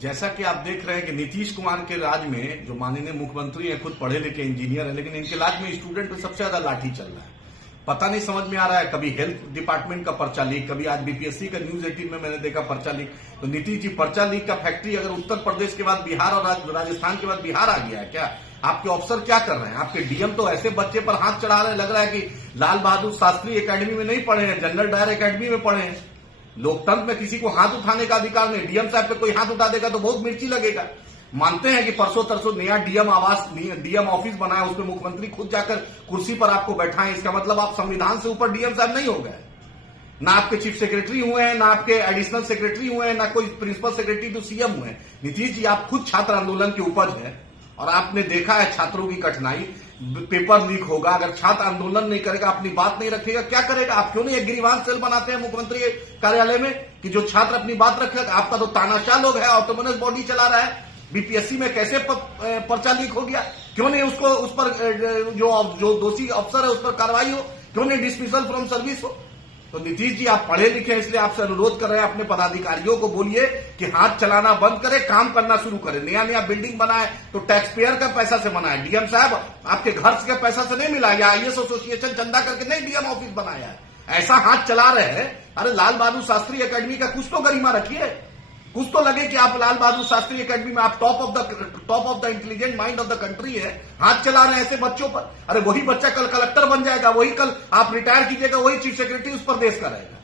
जैसा कि आप देख रहे हैं कि नीतीश कुमार के राज में जो माननीय मुख्यमंत्री हैं, खुद पढ़े लिखे इंजीनियर हैं, लेकिन इनके राज में स्टूडेंट पे सबसे ज्यादा लाठी चल रहा है। पता नहीं समझ में आ रहा है, कभी हेल्थ डिपार्टमेंट का पर्चा लीक, कभी आज बीपीएससी का न्यूज 18 में मैंने देखा पर्चा लीक। तो नीतीश जी, पर्चा लीक का फैक्ट्री अगर उत्तर प्रदेश के बाद बिहार और राजस्थान के बाद बिहार आ गया है क्या? आपके ऑफिसर क्या कर रहे हैं? आपके डीएम तो ऐसे बच्चे पर हाथ चढ़ा रहे हैं, लग रहा है कि लाल बहादुर शास्त्री एकेडमी में नहीं पढ़े हैं, जनरल डायर एकेडमी में पढ़े हैं। लोकतंत्र में किसी को हाथ उठाने का अधिकार नहीं। डीएम साहब पे कोई हाथ उठा देगा तो बहुत मिर्ची लगेगा। मानते हैं कि परसों तरसों नया डीएम ऑफिस बना है, उसमें मुख्यमंत्री खुद जाकर कुर्सी पर आपको बैठाएं, इसका मतलब आप संविधान से ऊपर डीएम साहब नहीं हो गए। ना आपके चीफ सेक्रेटरी हुए हैं, ना आपके एडिशनल सेक्रेटरी हुए हैं, ना कोई प्रिंसिपल सेक्रेटरी तो सीएम हुए हैं। नीतीश जी, आप खुद छात्र आंदोलन की उपज है और आपने देखा है छात्रों की कठिनाई। पेपर लीक होगा, अगर छात्र आंदोलन नहीं करेगा, अपनी बात नहीं रखेगा, क्या करेगा? आप क्यों नहीं एक गिरीवान सेल बनाते हैं मुख्यमंत्री कार्यालय में कि जो छात्र अपनी बात रखेगा? आपका तो तानाशाह लोग है, ऑटोनोमस बॉडी चला रहा है। बीपीएससी में कैसे पर्चा लीक हो गया? क्यों नहीं उसको उस पर जो दोषी अफसर है उस पर कार्रवाई हो? क्यों नहीं डिसमिसल फ्रॉम सर्विस हो? तो नीतीश जी, आप पढ़े लिखे हैं, इसलिए आपसे अनुरोध कर रहे हैं, अपने पदाधिकारियों को बोलिए कि हाथ चलाना बंद करें, काम करना शुरू करें। नया बिल्डिंग बना है तो टैक्स पेयर का पैसा से बना है। डीएम साहब, आपके घर के पैसा से नहीं मिला, या आईएएस एसोसिएशन चंदा करके नहीं डीएम ऑफिस बनाया है। ऐसा हाथ चला रहे हैं। अरे लाल बहादुर शास्त्री एकेडमी का कुछ तो गरिमा रखिए, कुछ तो लगे कि आप लाल बहादुर शास्त्री एकेडमी में आप top of the intelligent mind of the country है। हाथ चला रहे हैं ऐसे बच्चों पर। अरे वही बच्चा कल कलेक्टर बन जाएगा, वही कल आप रिटायर कीजिएगा, वही चीफ सेक्रेटरी उस प्रदेश का रहेगा।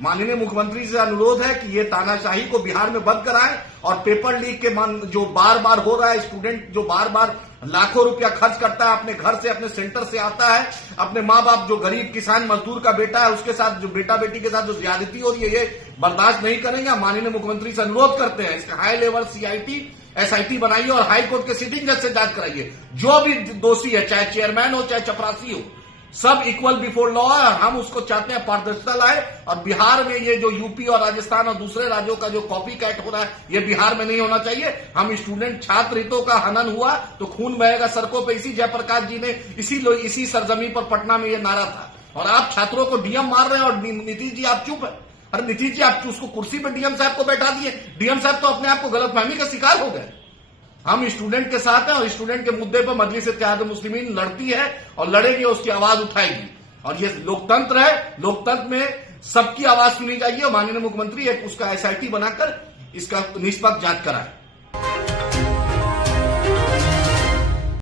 माननीय मुख्यमंत्री से अनुरोध है कि ये तानाशाही को बिहार में बंद कराएं और पेपर लीक के जो बार बार हो रहा है, स्टूडेंट जो बार बार लाखों रुपया खर्च करता है, अपने घर से अपने सेंटर से आता है, अपने माँ बाप जो गरीब किसान मजदूर का बेटा है उसके साथ जो बेटा बेटी के साथ जो ज्यादती हो रही है, ये बर्दाश्त नहीं करेंगे। माननीय मुख्यमंत्री से अनुरोध करते हैं, इसका हाई लेवल सीआईटी एसआईटी बनाइए और हाई कोर्ट के सिटिंग जज से जांच कराइए। जो भी दोषी है, चाहे चेयरमैन हो चाहे चपरासी हो, सब इक्वल बिफोर लॉ है। हम उसको चाहते हैं पारदर्शिता लाए। और बिहार में ये जो यूपी और राजस्थान और दूसरे राज्यों का जो कॉपी कैट हो रहा है, ये बिहार में नहीं होना चाहिए। हम स्टूडेंट छात्र हितों का हनन हुआ तो खून बहेगा सड़कों पे। इसी जयप्रकाश जी ने इसी सरजमी पर पटना में ये नारा था, और आप छात्रों को डीएम मार रहे हैं। और नीतीश जी, आप चुप है। अरे नीतीश जी, आप उसको कुर्सी पर डीएम साहब को बैठा दिए। डीएम साहब तो अपने आप को गलतफहमी का शिकार हो गए। हम स्टूडेंट के साथ हैं और स्टूडेंट के मुद्दे पर मजलिस इत्तेहाद मुस्लिमीन लड़ती है और लड़ेगी, उसकी आवाज उठाएगी। और ये लोकतंत्र है, लोकतंत्र में सबकी आवाज सुनी जाएगी। और माननीय मुख्यमंत्री एक उसका एसआईटी बनाकर इसका निष्पक्ष जांच कराए।